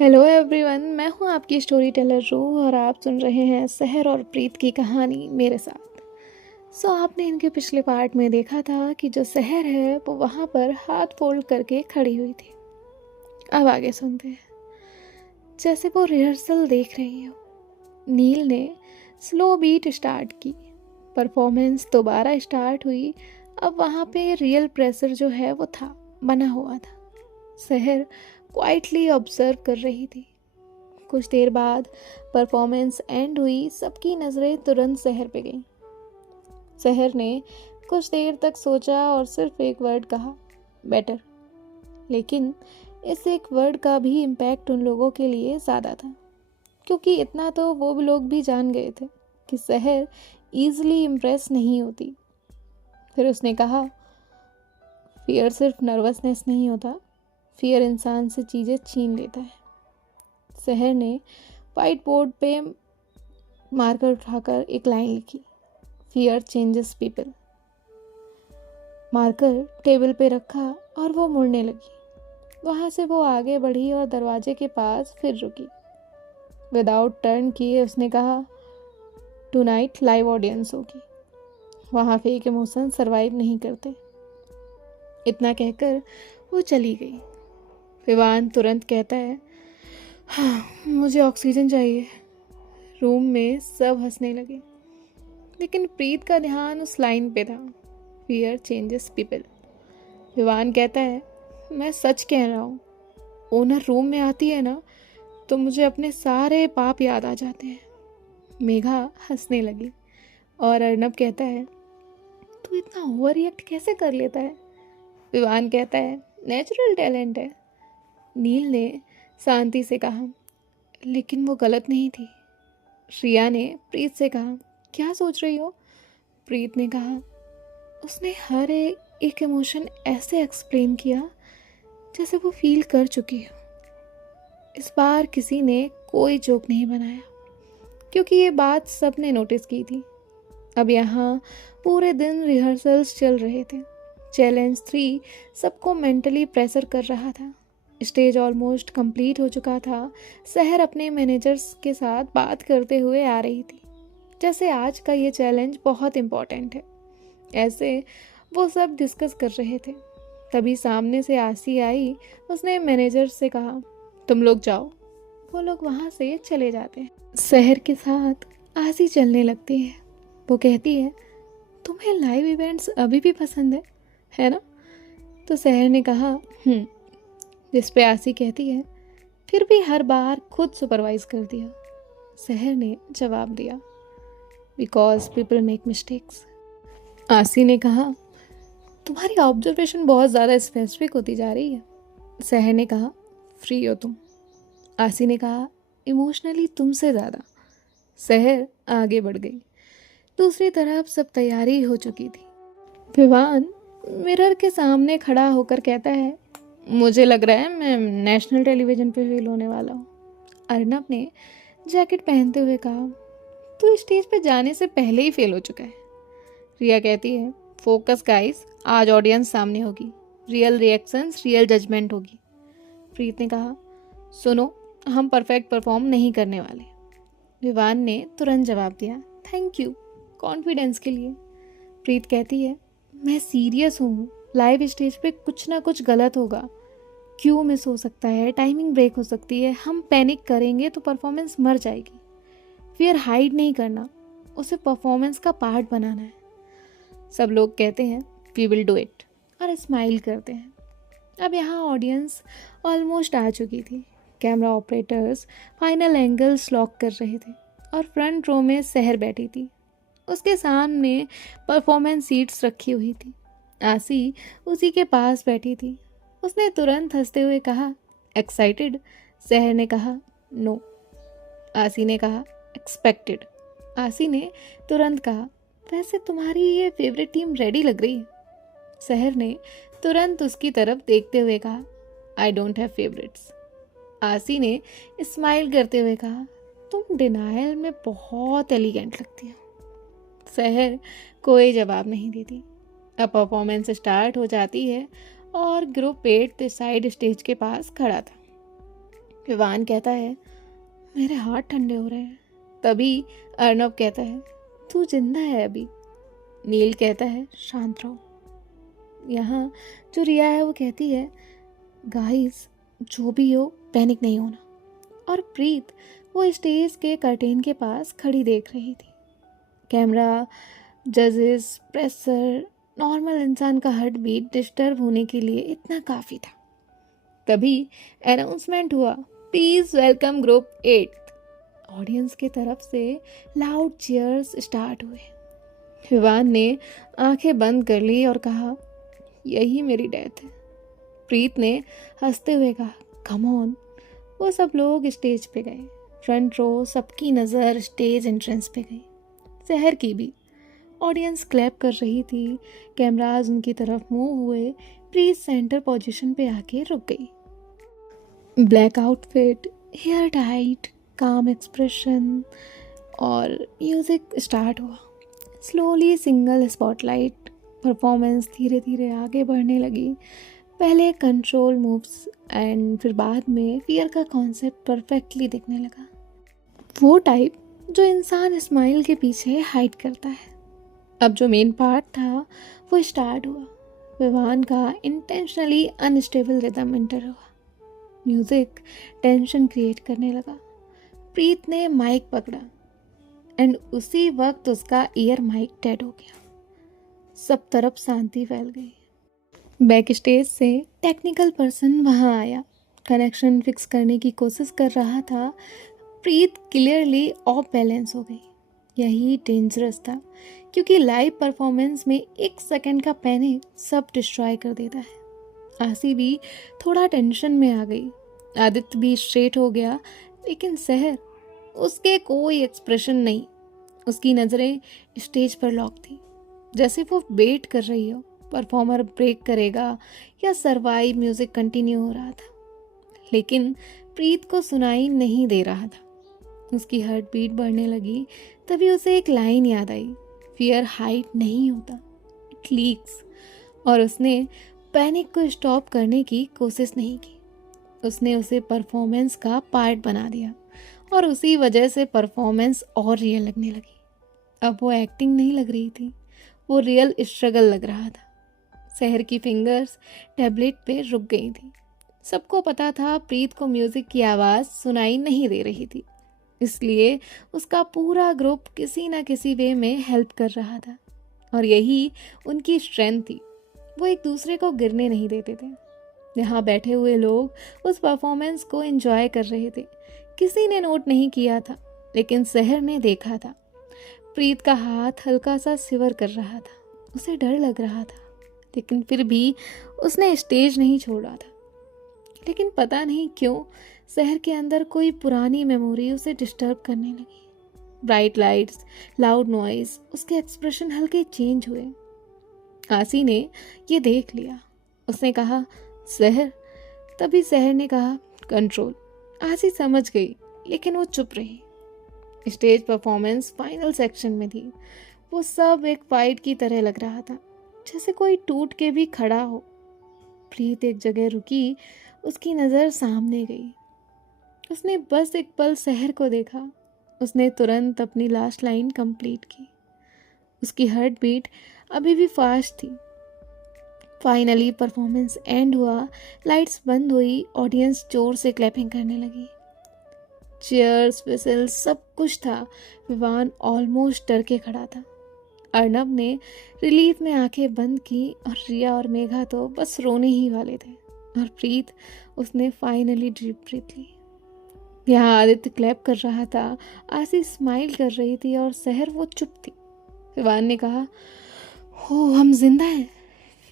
Hello everyone, मैं हूँ आपकी स्टोरी टेलर रूह और आप सुन रहे हैं सहर और प्रीत की कहानी मेरे साथ। आपने इनके पिछले पार्ट में देखा था कि जो सहर है वो वहाँ पर हाथ फोल्ड करके खड़ी हुई थी। अब आगे सुनते हैं। जैसे वो रिहर्सल देख रही हो, नील ने स्लो बीट स्टार्ट की। परफॉर्मेंस दोबारा स्टार्ट हुई। अब वहाँ पे रियल प्रेशर जो है वो था, बना हुआ था। सहर क्वाइटली ऑब्जर्व कर रही थी। कुछ देर बाद परफॉर्मेंस एंड हुई। सबकी नज़रें तुरंत सहर पे गईं। सहर ने कुछ देर तक सोचा और सिर्फ एक वर्ड कहा, बेटर। लेकिन इस एक वर्ड का भी इम्पैक्ट उन लोगों के लिए ज़्यादा था, क्योंकि इतना तो वो लोग भी जान गए थे कि सहर ईजिली इम्प्रेस नहीं होती। फिर उसने कहा, फियर सिर्फ नर्वसनेस नहीं होता, फियर इंसान से चीज़ें छीन लेता है। सहर ने वाइट बोर्ड पे मार्कर उठाकर एक लाइन लिखी, fear changes people. Marker table पे रखा और वो मुड़ने लगी। वहाँ से वो आगे बढ़ी और दरवाजे के पास फिर रुकी। विदाउट टर्न किए उसने कहा, टुनाइट लाइव ऑडियंस होगी, वहाँ फेक इमोशन सरवाइव नहीं करते। इतना कहकर वो चली गई। विवान तुरंत कहता है, हाँ मुझे ऑक्सीजन चाहिए। रूम में सब हंसने लगे, लेकिन प्रीत का ध्यान उस लाइन पे था, फियर चेंजेस पीपल। विवान कहता है, मैं सच कह रहा हूँ, ओनर रूम में आती है ना तो मुझे अपने सारे पाप याद आ जाते हैं। मेघा हंसने लगी और अर्नब कहता है, तू इतना ओवर रिएक्ट कैसे कर लेता है? विवान कहता है, नेचुरल टैलेंट है। नील ने शांति से कहा, लेकिन वो गलत नहीं थी। श्रिया ने प्रीत से कहा, क्या सोच रही हो? प्रीत ने कहा, उसने हर एक इमोशन ऐसे एक्सप्लेन किया जैसे वो फील कर चुकी हो। इस बार किसी ने कोई जोक नहीं बनाया, क्योंकि ये बात सबने नोटिस की थी। अब यहाँ पूरे दिन रिहर्सल्स चल रहे थे। चैलेंज 3 सबको मेंटली प्रेशर कर रहा था। स्टेज ऑलमोस्ट कंप्लीट हो चुका था। सहर अपने मैनेजर्स के साथ बात करते हुए आ रही थी, जैसे आज का ये चैलेंज बहुत इम्पोर्टेंट है। ऐसे वो सब डिस्कस कर रहे थे। तभी सामने से आसी आई। उसने मैनेजर से कहा, तुम लोग जाओ। वो लोग वहाँ से चले जाते हैं। सहर के साथ आसी चलने लगती है। वो कहती है, तुम्हें लाइव इवेंट्स अभी भी पसंद है ना? तो सहर ने कहा, जिस पे आसी कहती है, फिर भी हर बार खुद सुपरवाइज कर दिया। सहर ने जवाब दिया, बिकॉज पीपल मेक मिस्टेक्स। आसी ने कहा, तुम्हारी ऑब्जर्वेशन बहुत ज़्यादा स्पेसिफिक होती जा रही है। सहर ने कहा, फ्री हो तुम। आसी ने कहा, इमोशनली तुमसे ज़्यादा। सहर आगे बढ़ गई। दूसरी तरफ सब तैयारी हो चुकी थी। विवान मिरर के सामने खड़ा होकर कहता है, मुझे लग रहा है मैं नेशनल टेलीविज़न पे फेल होने वाला हूँ। अर्नब ने जैकेट पहनते हुए कहा, तू स्टेज पे जाने से पहले ही फेल हो चुका है। रिया कहती है, फोकस गाइस, आज ऑडियंस सामने होगी, रियल रिएक्शंस, रियल जजमेंट होगी। प्रीत ने कहा, सुनो, हम परफेक्ट परफॉर्म नहीं करने वाले। विवान ने तुरंत जवाब दिया, थैंक यू कॉन्फिडेंस के लिए। प्रीत कहती है, मैं सीरियस हूँ, लाइव स्टेज पे कुछ ना कुछ गलत होगा, क्यों मिस हो सकता है, टाइमिंग ब्रेक हो सकती है, हम पैनिक करेंगे तो परफॉर्मेंस मर जाएगी। फिर हाइड नहीं करना, उसे परफॉर्मेंस का पार्ट बनाना है। सब लोग कहते हैं, वी विल डू इट, और स्माइल करते हैं। अब यहाँ ऑडियंस ऑलमोस्ट आ चुकी थी। Camera operators final angles lock कर रहे थे और फ्रंट रो में सहर बैठी थी। उसके सामने परफॉर्मेंस सीट्स रखी हुई थी। आसी उसी के पास बैठी थी। उसने तुरंत हंसते हुए कहा, एक्साइटेड? सहर ने कहा, नो। आसी ने कहा, एक्सपेक्टेड। आसी ने तुरंत कहा, वैसे तुम्हारी ये फेवरेट टीम रेडी लग रही है। सहर ने तुरंत उसकी तरफ देखते हुए कहा, आई डोंट हैव फेवरेट्स। आसी ने स्माइल करते हुए कहा, तुम डिनायल में बहुत एलिगेंट लगती हो। सहर कोई जवाब नहीं देती। अब परफॉर्मेंस स्टार्ट हो जाती है और ग्रुप 8 साइड स्टेज के पास खड़ा था। विवान कहता है मेरे हाथ ठंडे हो रहे हैं। तभी अर्नब कहता है तू जिंदा है अभी। नील कहता है शांत रहो। यहाँ जो रिया है वो कहती है गाइस जो भी हो पैनिक नहीं होना। और प्रीत वो स्टेज के कर्टेन के पास खड़ी देख रही थी। कैमरा, जजेस, प्रेसर, नॉर्मल इंसान का हार्ट बीट डिस्टर्ब होने के लिए इतना काफ़ी था। तभी अनाउंसमेंट हुआ प्लीज वेलकम ग्रुप 8। ऑडियंस की तरफ से लाउड चीयर्स स्टार्ट हुए। विवान ने आंखें बंद कर ली और कहा यही मेरी डेथ है। प्रीत ने हंसते हुए कहा कम ऑन। वो सब लोग स्टेज पे गए। फ्रंट रो सबकी नज़र स्टेज एंट्रेंस पे गई, शहर की भी। ऑडियंस क्लैप कर रही थी, कैमराज उनकी तरफ मूव हुए। प्रीत सेंटर पोजीशन पे आके रुक गई। ब्लैक आउटफिट, हेयर टाइट, काम एक्सप्रेशन और म्यूज़िक स्टार्ट हुआ। स्लोली सिंगल स्पॉटलाइट परफॉर्मेंस धीरे धीरे आगे बढ़ने लगी। पहले कंट्रोल मूव्स एंड फिर बाद में फियर का कॉन्सेप्ट परफेक्टली दिखने लगा। वो टाइप जो इंसान स्माइल के पीछे हाइड करता है। अब जो मेन पार्ट था वो स्टार्ट हुआ। विवान का इंटेंशनली अनस्टेबल रिदम एंटर हुआ। म्यूज़िक टेंशन क्रिएट करने लगा। प्रीत ने माइक पकड़ा एंड उसी वक्त उसका ईयर माइक डेड हो गया। सब तरफ शांति फैल गई। बैक स्टेज से टेक्निकल पर्सन वहाँ आया, कनेक्शन फिक्स करने की कोशिश कर रहा था। प्रीत क्लियरली ऑफ बैलेंस हो गई। यही डेंजरस था क्योंकि लाइव परफॉर्मेंस में 1 सेकंड का पैनिक सब डिस्ट्रॉय कर देता है। आसी भी थोड़ा टेंशन में आ गई। आदित्य भी स्ट्रेट हो गया, लेकिन सहर, उसके कोई एक्सप्रेशन नहीं। उसकी नज़रें स्टेज पर लॉक थी, जैसे वो वेट कर रही हो परफॉर्मर ब्रेक करेगा या सरवाइव म्यूज़िक कंटिन्यू हो रहा था। लेकिन प्रीत को सुनाई नहीं दे रहा था। उसकी हार्ट बीट बढ़ने लगी। तभी उसे एक लाइन याद आई, फियर हाइड नहीं होता, इट लीक्स। और उसने पैनिक को स्टॉप करने की कोशिश नहीं की। उसने उसे परफॉर्मेंस का पार्ट बना दिया और उसी वजह से परफॉर्मेंस और रियल लगने लगी। अब वो एक्टिंग नहीं लग रही थी, वो रियल स्ट्रगल लग रहा था। शहर की फिंगर्स टैबलेट पे रुक गई थी। सबको पता था प्रीत को म्यूज़िक की आवाज़ सुनाई नहीं दे रही थी, इसलिए उसका पूरा ग्रुप किसी न किसी वे में हेल्प कर रहा था। और यही उनकी स्ट्रेंथ थी, वो एक दूसरे को गिरने नहीं देते थे। यहाँ बैठे हुए लोग उस परफॉर्मेंस को एंजॉय कर रहे थे। किसी ने नोट नहीं किया था, लेकिन शहर ने देखा था। प्रीत का हाथ हल्का सा शिवर कर रहा था। उसे डर लग रहा था, लेकिन फिर भी उसने स्टेज नहीं छोड़ा था। लेकिन पता नहीं क्यों शहर के अंदर कोई पुरानी मेमोरी उसे डिस्टर्ब करने लगी। ब्राइट लाइट्स, लाउड नॉइज, उसके एक्सप्रेशन हल्के चेंज हुए। आसी ने ये देख लिया। उसने कहा शहर। तभी शहर ने कहा कंट्रोल। आसी समझ गई, लेकिन वो चुप रही। स्टेज परफॉर्मेंस फाइनल सेक्शन में थी। वो सब एक फाइट की तरह लग रहा था, जैसे कोई टूट के भी खड़ा हो। प्रीत एक जगह रुकी, उसकी नज़र सामने गई। उसने बस एक पल शहर को देखा। उसने तुरंत अपनी लास्ट लाइन कंप्लीट की। उसकी हार्ट बीट अभी भी फास्ट थी। फाइनली परफॉर्मेंस एंड हुआ, लाइट्स बंद हुई, ऑडियंस जोर से क्लैपिंग करने लगी। चेयर्स, विसल्स, सब कुछ था। विवान ऑलमोस्ट डर के खड़ा था। अर्नब ने रिलीफ में आंखें बंद की और रिया और मेघा तो बस रोने ही वाले थे। और प्रीत, उसने फाइनली डीप ब्रीथ ली। यहाँ आदित्य क्लैप कर रहा था, आसी स्माइल कर रही थी और शहर वो चुप थी। विवान ने कहा हो हम जिंदा हैं,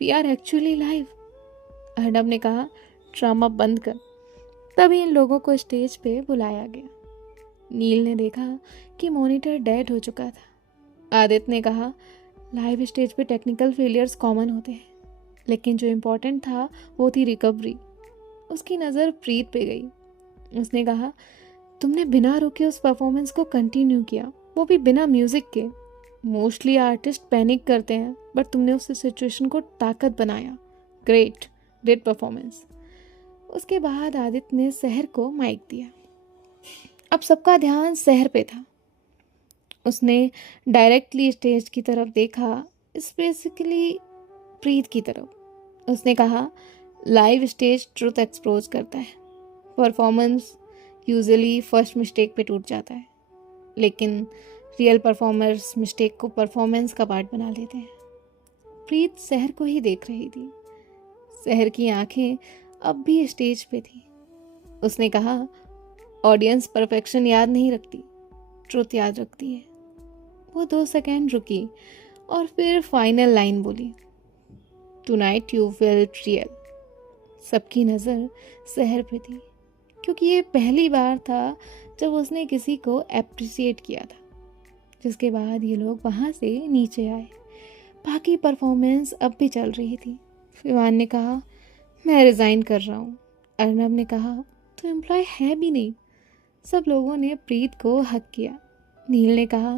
we are actually live. Arnab ने कहा ड्रामा बंद कर। तभी इन लोगों को स्टेज पे बुलाया गया। नील ने देखा कि मॉनिटर डेड हो चुका था। आदित्य ने कहा लाइव स्टेज पे टेक्निकल फेलियर्स कॉमन होते हैं, लेकिन जो इम्पोर्टेंट था वो थी रिकवरी। उसकी नज़र प्रीत पे गई। उसने कहा तुमने बिना रुके उस परफॉर्मेंस को कंटिन्यू किया, वो भी बिना म्यूज़िक के। मोस्टली आर्टिस्ट पैनिक करते हैं, बट तुमने उस सिचुएशन को ताकत बनाया। Great performance. उसके बाद आदित्य ने सहर को माइक दिया। अब सबका ध्यान सहर पे था। उसने डायरेक्टली स्टेज की तरफ देखा, स्पेसिफिकली प्रीत की तरफ। उसने कहा, लाइव स्टेज ट्रुथ एक्सपोज करता है। परफॉर्मेंस यूजुअली फर्स्ट मिस्टेक पे टूट जाता है, लेकिन रियल परफॉर्मर्स मिस्टेक को परफॉर्मेंस का पार्ट बना लेते हैं। प्रीत सहर को ही देख रही थी। सहर की आंखें अब भी स्टेज पे थी। उसने कहा, ऑडियंस परफेक्शन याद नहीं रखती, ट्रुथ याद रखती है। वो 2 सेकेंड रुकी और फिर फाइनल लाइन बोली, टुनाइट यू फेल्ट रियल। सबकी नज़र सहर पे थी, क्योंकि ये पहली बार था जब उसने किसी को एप्रिसिएट किया था। जिसके बाद ये लोग वहाँ से नीचे आए। बाकी परफॉर्मेंस अब भी चल रही थी। विवान ने कहा, मैं रिज़ाइन कर रहा हूँ। अर्नब ने कहा, तो एम्प्लॉय है भी नहीं। सब लोगों ने प्रीत को हक किया। नील ने कहा,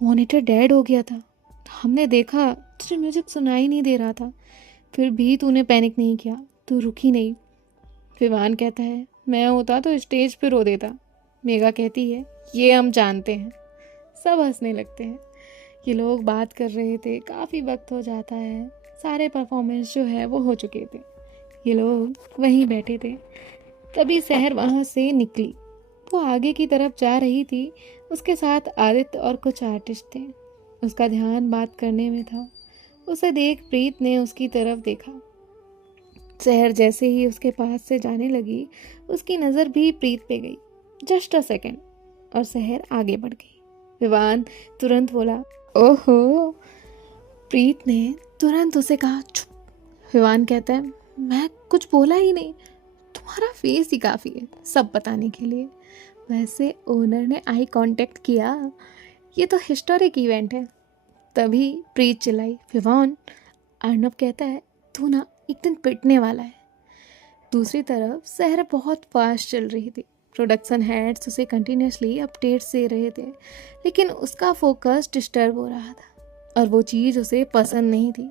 मॉनिटर डेड हो गया था, हमने देखा, तुझे म्यूजिक सुनाई नहीं दे रहा था, फिर भी तूने पैनिक नहीं किया, तू रुकी नहीं। विवान कहता है, मैं होता तो स्टेज पे रो देता। मेगा कहती है, ये हम जानते हैं। सब हंसने लगते हैं। ये लोग बात कर रहे थे, काफ़ी वक्त हो जाता है, सारे परफॉर्मेंस जो है वो हो चुके थे। ये लोग वहीं बैठे थे। तभी सहर वहाँ से निकली। वो आगे की तरफ जा रही थी। उसके साथ आदित्य और कुछ आर्टिस्ट थे। उसका ध्यान बात करने में था। उसे देख प्रीत ने उसकी तरफ देखा। सहर जैसे ही उसके पास से जाने लगी, उसकी नज़र भी प्रीत पे गई। जस्ट अ सेकेंड, और सहर आगे बढ़ गई। विवान तुरंत बोला, ओहो। प्रीत ने तुरंत उसे कहा, चुप। विवान कहता है, मैं कुछ बोला ही नहीं, तुम्हारा फेस ही काफ़ी है सब बताने के लिए। वैसे ओनर ने आई कांटेक्ट किया, ये तो हिस्टोरिक इवेंट है। तभी प्रीत चिल्लाई, विवान। अर्नब कहता है, तू ना एक दिन पिटने वाला है। दूसरी तरफ सहर बहुत फास्ट चल रही थी। प्रोडक्शन हेड्स उसे कंटिन्यूसली अपडेट्स दे रहे थे, लेकिन उसका फोकस डिस्टर्ब हो रहा था और वो चीज़ उसे पसंद नहीं थी।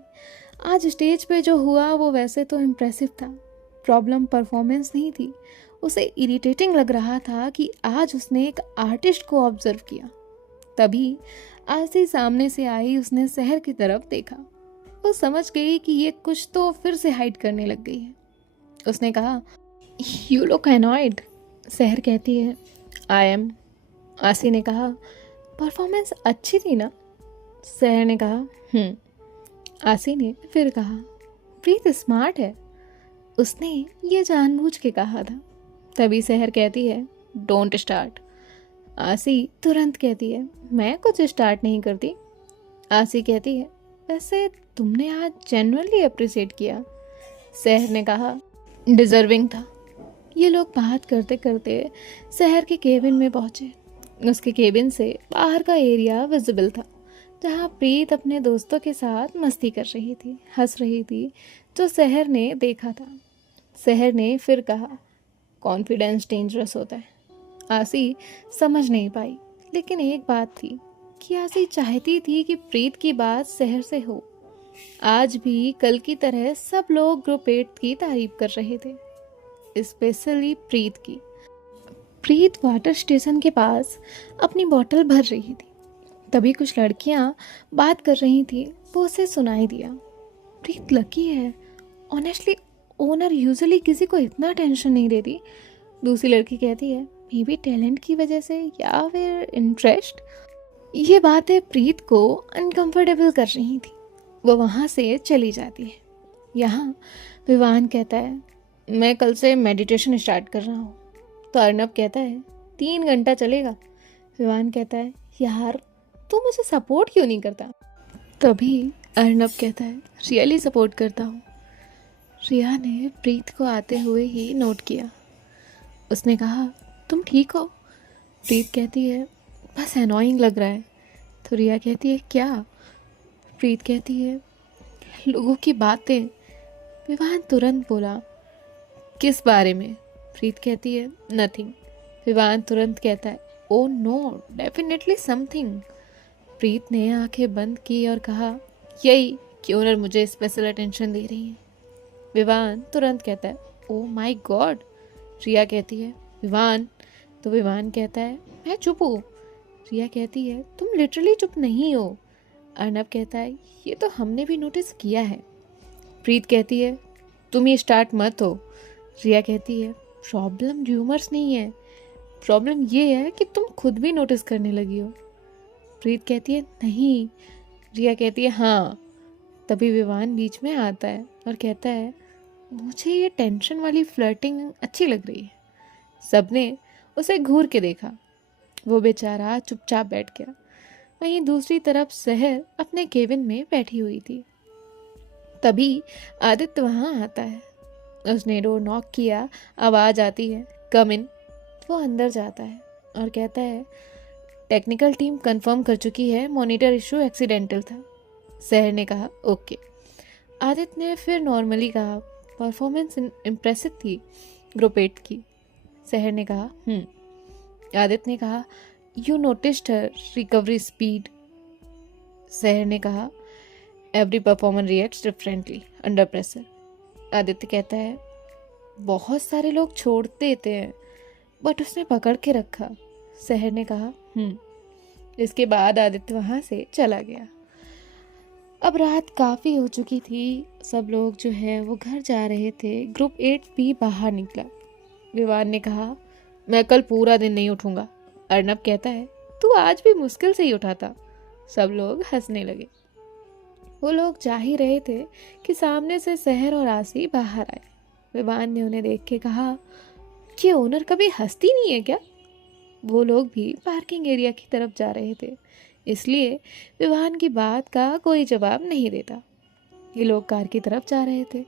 आज स्टेज पे जो हुआ वो वैसे तो इम्प्रेसिव था। प्रॉब्लम परफॉर्मेंस नहीं थी। उसे इरिटेटिंग लग रहा था कि आज उसने एक आर्टिस्ट को ऑब्जर्व किया। तभी आसी सामने से आई। उसने सहर की तरफ देखा। वो समझ गई कि ये कुछ तो फिर से हाइड करने लग गई है। उसने कहा, यू लुक एनॉयड। सहर कहती है, आई एम। आसी ने कहा, परफॉर्मेंस अच्छी थी ना? सहर ने कहा, आसी ने फिर कहा, प्रीत स्मार्ट है। उसने ये जानबूझ के कहा था। तभी सहर कहती है, डोंट स्टार्ट। आसी तुरंत कहती है, मैं कुछ स्टार्ट नहीं करती। आसी कहती है, वैसे तुमने आज जेन्युइनली अप्रिशिएट किया। सहर ने कहा, डिजर्विंग था। ये लोग बात करते करते सहर के केबिन में पहुंचे। उसके केबिन से बाहर का एरिया विजिबल था, जहाँ प्रीत अपने दोस्तों के साथ मस्ती कर रही थी, हंस रही थी, जो सहर ने देखा था। सहर ने फिर कहा, कॉन्फिडेंस डेंजरस होता है। आसी समझ नहीं पाई, लेकिन एक बात थी कि आसी चाहती थी कि प्रीत की बात सहर से हो। आज भी कल की तरह सब लोग ग्रुप 8 की तारीफ कर रहे थे, स्पेशली प्रीत की। प्रीत वाटर स्टेशन के पास अपनी बोतल भर रही थी। तभी कुछ लड़कियां बात कर रही थी, वो उसे सुनाई दिया। प्रीत लकी है, ऑनेस्टली ओनर यूजुअली किसी को इतना टेंशन नहीं देती। दूसरी लड़की कहती है, मे बी टैलेंट की वजह से या फिर इंटरेस्ट। ये बातें प्रीत को अनकंफर्टेबल कर रही थी। वो वहाँ से चली जाती है। यहाँ विवान कहता है, मैं कल से मेडिटेशन स्टार्ट कर रहा हूँ। तो अर्नब कहता है, 3 घंटा चलेगा। विवान कहता है, यार तू मुझे सपोर्ट क्यों नहीं करता? तभी अर्नब कहता है, रियली सपोर्ट करता हूँ। रिया ने प्रीत को आते हुए ही नोट किया। उसने कहा, तुम ठीक हो? प्रीत कहती है, बस एनोइंग लग रहा है। तो रिया कहती है, क्या? प्रीत कहती है, लोगों की बातें। विवान तुरंत बोला, किस बारे में? प्रीत कहती है, नथिंग। विवान तुरंत कहता है, ओ नो, डेफिनेटली समथिंग। प्रीत ने आंखें बंद की और कहा, यही कि ओनर मुझे स्पेशल अटेंशन दे रही है। विवान तुरंत कहता है, ओ माय गॉड, रिया कहती है। विवान, तो विवान कहता है मैं चुप हूँ। रिया कहती है तुम लिटरली चुप नहीं हो। अर्नब कहता है ये तो हमने भी नोटिस किया है। प्रीत कहती है तुम ये स्टार्ट मत हो। रिया कहती है प्रॉब्लम र्यूमर्स नहीं है, प्रॉब्लम ये है कि तुम खुद भी नोटिस करने लगी हो। प्रीत कहती है नहीं। रिया कहती है हाँ। तभी विवान बीच में आता है और कहता है मुझे ये टेंशन वाली फ्लर्टिंग अच्छी लग रही है। सबने उसे घूर के देखा। वो बेचारा चुपचाप बैठ गया। वहीं दूसरी तरफ सहर अपने केबिन में बैठी हुई थी। तभी आदित्य वहाँ आता है। उसने डोर नॉक किया, आवाज़ आती है कम इन। वो अंदर जाता है और कहता है टेक्निकल टीम कंफर्म कर चुकी है, मॉनिटर इशू एक्सीडेंटल था। सहर ने कहा ओके। आदित्य ने फिर नॉर्मली कहा परफॉर्मेंस इम्प्रेसिव थी ग्रुप 8 की। सहर ने कहा आदित्य ने कहा you noticed her recovery speed. सहर ने कहा every performer reacts differently under pressure. Aditya कहता है बहुत सारे लोग छोड़ देते हैं बट उसने पकड़ के रखा। सहर ने कहा इसके बाद आदित्य वहाँ से चला गया। अब रात काफ़ी हो चुकी थी। सब लोग जो है वो घर जा रहे थे। ग्रुप 8 भी बाहर निकला। विवान ने कहा मैं कल पूरा दिन नहीं उठूंगा। अर्नब कहता है तू आज भी मुश्किल से ही उठा था। सब लोग हंसने लगे। वो लोग जा ही रहे थे कि सामने से सहर और आसी बाहर आए। विवान ने उन्हें देख के कहा कि ओनर कभी हंसती नहीं है क्या। वो लोग भी पार्किंग एरिया की तरफ जा रहे थे, इसलिए विवान की बात का कोई जवाब नहीं देता। ये लोग कार की तरफ जा रहे थे।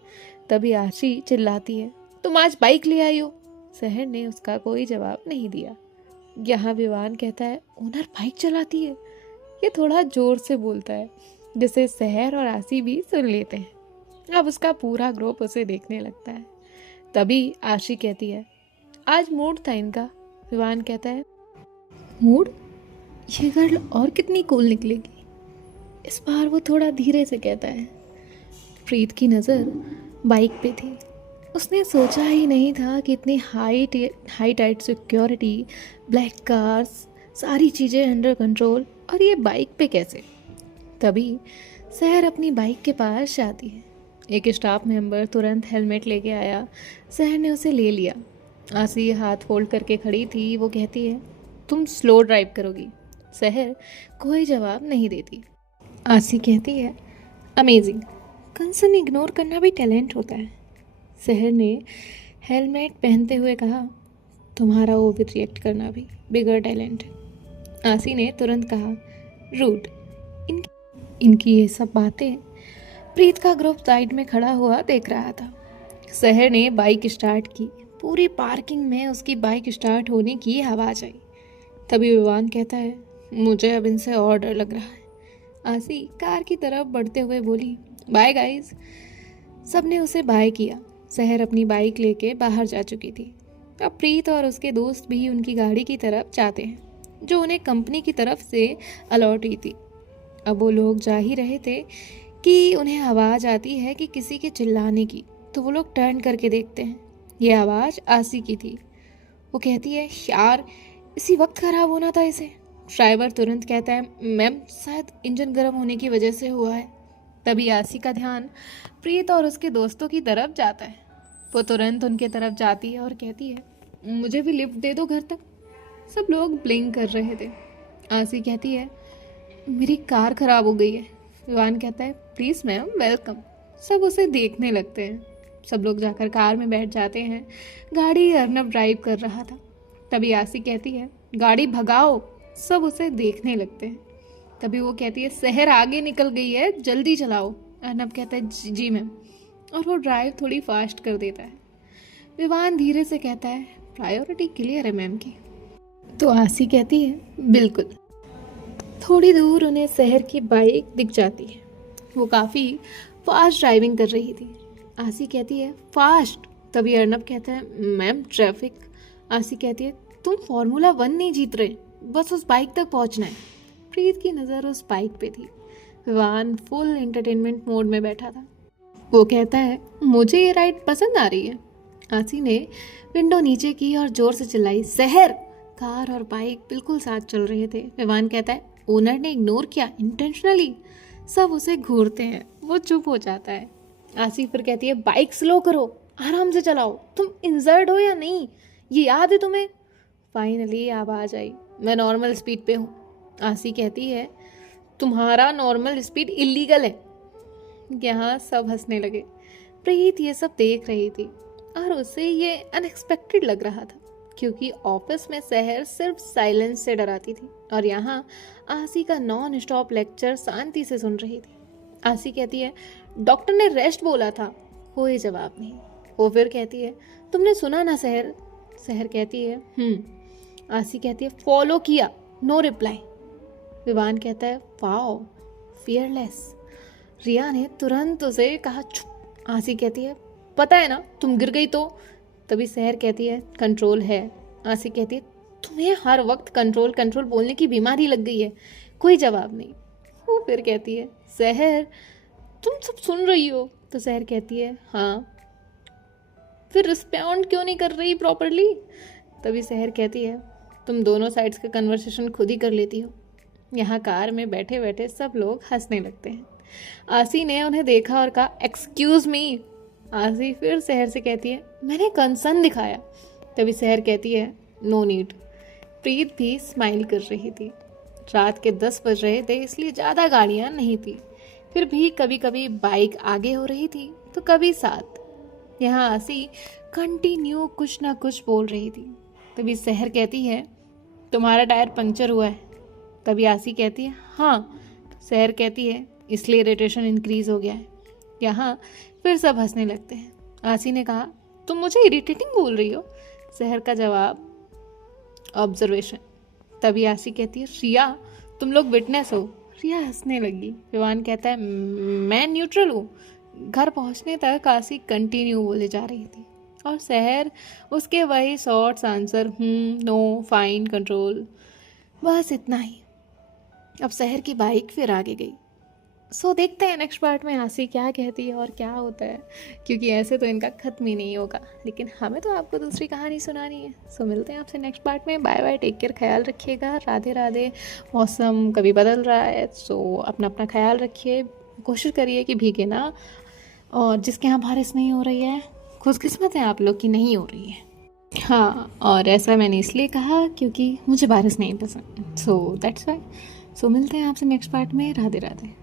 तभी आशी चिल्लाती है तुम आज बाइक ले आई हो। सहर ने उसका कोई जवाब नहीं दिया। यहाँ विवान कहता है ओनर बाइक चलाती है। ये थोड़ा जोर से बोलता है जिसे सहर और आशी भी सुन लेते हैं। अब उसका पूरा ग्रुप उसे देखने लगता है। तभी आशी कहती है आज मूड था इनका। विवान कहता है मूड, ये गर्ल और कितनी कूल निकलेगी। इस बार वो थोड़ा धीरे से कहता है। प्रीत की नज़र बाइक पे थी। उसने सोचा ही नहीं था कि इतनी high tight security, black cars, सारी चीज़ें अंडर कंट्रोल, और ये बाइक पे कैसे। तभी सहर अपनी बाइक के पास जाती है। एक स्टाफ मेंबर तुरंत हेलमेट लेके आया। सहर ने उसे ले लिया। आसी हाथ फोल्ड करके खड़ी थी। वो कहती है तुम स्लो ड्राइव करोगी। सहर कोई जवाब नहीं देती। आसी कहती है अमेजिंग, कंसर्न इग्नोर करना भी टैलेंट होता है। सहर ने हेलमेट पहनते हुए कहा तुम्हारा ओवर रिएक्ट करना भी बिगर टैलेंट है। आसी ने तुरंत कहा रूड। इनकी ये सब बातें प्रीत का ग्रुप साइड में खड़ा हुआ देख रहा था। सहर ने बाइक स्टार्ट की। पूरी पार्किंग में उसकी बाइक स्टार्ट होने की आवाज़ आई। तभी विवान कहता है मुझे अब इनसे और डर लग रहा है। आसी कार की तरफ बढ़ते हुए बोली बाय गाइस। सबने उसे बाय किया। सहर अपनी बाइक लेके बाहर जा चुकी थी। अब प्रीत और उसके दोस्त भी उनकी गाड़ी की तरफ जाते हैं जो उन्हें कंपनी की तरफ से अलॉट हुई थी। अब वो लोग जा ही रहे थे कि उन्हें आवाज़ आती है कि किसी के चिल्लाने की। तो वो लोग टर्न करके देखते हैं। ये आवाज़ आसी की थी। वो कहती है यार इसी वक्त ख़राब होना था इसे। ड्राइवर तुरंत कहता है मैम शायद इंजन गर्म होने की वजह से हुआ है। तभी आसी का ध्यान प्रीत और उसके दोस्तों की तरफ जाता है। वो तुरंत उनके तरफ जाती है और कहती है मुझे भी लिफ्ट दे दो घर तक। सब लोग ब्लिंक कर रहे थे। आसी कहती है मेरी कार ख़राब हो गई है। विवान कहता है प्लीज़ मैम वेलकम। सब उसे देखने लगते हैं। सब लोग जाकर कार में बैठ जाते हैं। गाड़ी अर्नब ड्राइव कर रहा था। तभी आसी कहती है गाड़ी भगाओ। सब उसे देखने लगते हैं। तभी वो कहती है सहर आगे निकल गई है, जल्दी चलाओ। अर्नब कहता है जी मैम, और वो ड्राइव थोड़ी फास्ट कर देता है। विवान धीरे से कहता है प्रायोरिटी क्लियर है मैम की। तो आसी कहती है बिल्कुल। थोड़ी दूर उन्हें सहर की बाइक दिख जाती है। वो काफ़ी फास्ट ड्राइविंग कर रही थी। आसी कहती है फास्ट। तभी अर्नब कहता है मैम ट्रैफिक। आसी कहती है तुम फार्मूला 1 नहीं जीत रहे, बस उस बाइक तक पहुंचना है। प्रीत की नज़र उस बाइक पे थी। विवान फुल एंटरटेनमेंट मोड में बैठा था। वो कहता है मुझे ये राइड पसंद आ रही है। आसी ने विंडो नीचे की और जोर से चिल्लाई, सहर। कार और बाइक बिल्कुल साथ चल रहे थे। विवान कहता है, ओनर ने इग्नोर किया इंटेंशनली। सब उसे घूरते हैं, वो चुप हो जाता है। आसी फिर कहती है, बाइक स्लो करो, आराम से चलाओ, तुम इंजर्ड हो या नहीं, ये याद है तुम्हें? फाइनली आवाज आई, मैं नॉर्मल स्पीड पे हूँ। आसी कहती है, तुम्हारा नॉर्मल स्पीड इलीगल है। यहाँ सब हंसने लगे। प्रीत ये सब देख रही थी और उसे ये अनएक्सपेक्टेड लग रहा था, क्योंकि ऑफिस में सहर सिर्फ साइलेंस से डराती थी और यहाँ आसी का नॉन स्टॉप लेक्चर शांति से सुन रही थी। आसी कहती है, डॉक्टर ने रेस्ट बोला था। कोई जवाब नहीं। वो फिर कहती है, तुमने सुना ना सहर? सहर कहती है, आसी कहती है, फॉलो किया, नो रिप्लाई। विवान कहता है, वाओ फियरलेस। रिया ने तुरंत उसे कहा, चुप। आसी कहती है, पता है ना तुम गिर गई तो? तभी सहर कहती है, कंट्रोल है। आसी कहती है, तुम्हें हर वक्त कंट्रोल कंट्रोल बोलने की बीमारी लग गई है। कोई जवाब नहीं। वो फिर कहती है, सहर तुम सब सुन रही हो? तो सहर कहती है, हाँ। फिर रिस्पॉन्ड क्यों नहीं कर रही प्रॉपरली? तभी सहर कहती है, तुम दोनों साइड्स का कन्वर्सेशन खुद ही कर लेती हो। यहाँ कार में बैठे बैठे सब लोग हंसने लगते हैं। आसी ने उन्हें देखा और कहा, एक्सक्यूज मी। आसी फिर सहर से कहती है, मैंने कंसर्न दिखाया। तभी सहर कहती है, नो नीड। प्रीत भी स्माइल कर रही थी। रात के 10 बज रहे थे, इसलिए ज़्यादा गाड़ियाँ नहीं थी। फिर भी कभी कभी बाइक आगे हो रही थी तो कभी साथ। यहाँ आसी कंटिन्यू कुछ ना कुछ बोल रही थी। तभी सहर कहती है, तुम्हारा टायर पंक्चर हुआ है। तभी आसी कहती है, हाँ। सहर कहती है, इसलिए इरिटेशन इंक्रीज हो गया है। यहाँ फिर सब हंसने लगते हैं। आसी ने कहा, तुम मुझे इरिटेटिंग बोल रही हो? सहर का जवाब, ऑब्जर्वेशन। तभी आसी कहती है, रिया तुम लोग विटनेस हो। रिया हंसने लगी। विवान कहता है, मैं न्यूट्रल हूँ। घर पहुँचने तक आसी कंटिन्यू बोले जा रही थी और सहर उसके वही shorts answer, no, fine, control, बस इतना ही। अब सहर की बाइक फिर आगे गई। सो देखते हैं नेक्स्ट पार्ट में आसी क्या कहती है और क्या होता है, क्योंकि ऐसे तो इनका खत्म ही नहीं होगा, लेकिन हमें तो आपको दूसरी कहानी सुनानी है। सो मिलते हैं आपसे नेक्स्ट पार्ट में। बाय बाय, टेक केयर, ख्याल रखिएगा। राधे राधे। मौसम कभी बदल रहा है, सो अपना अपना ख्याल रखिए। कोशिश करिए कि भीगे ना, और जिसके यहाँ बारिश नहीं हो रही है, खुशकिस्मत है आप लोग की नहीं हो रही है। हाँ, और ऐसा मैंने इसलिए कहा क्योंकि मुझे बारिश नहीं पसंद, सो दैट्स वाई। सो मिलते हैं आपसे नेक्स्ट पार्ट में। राधे राधे।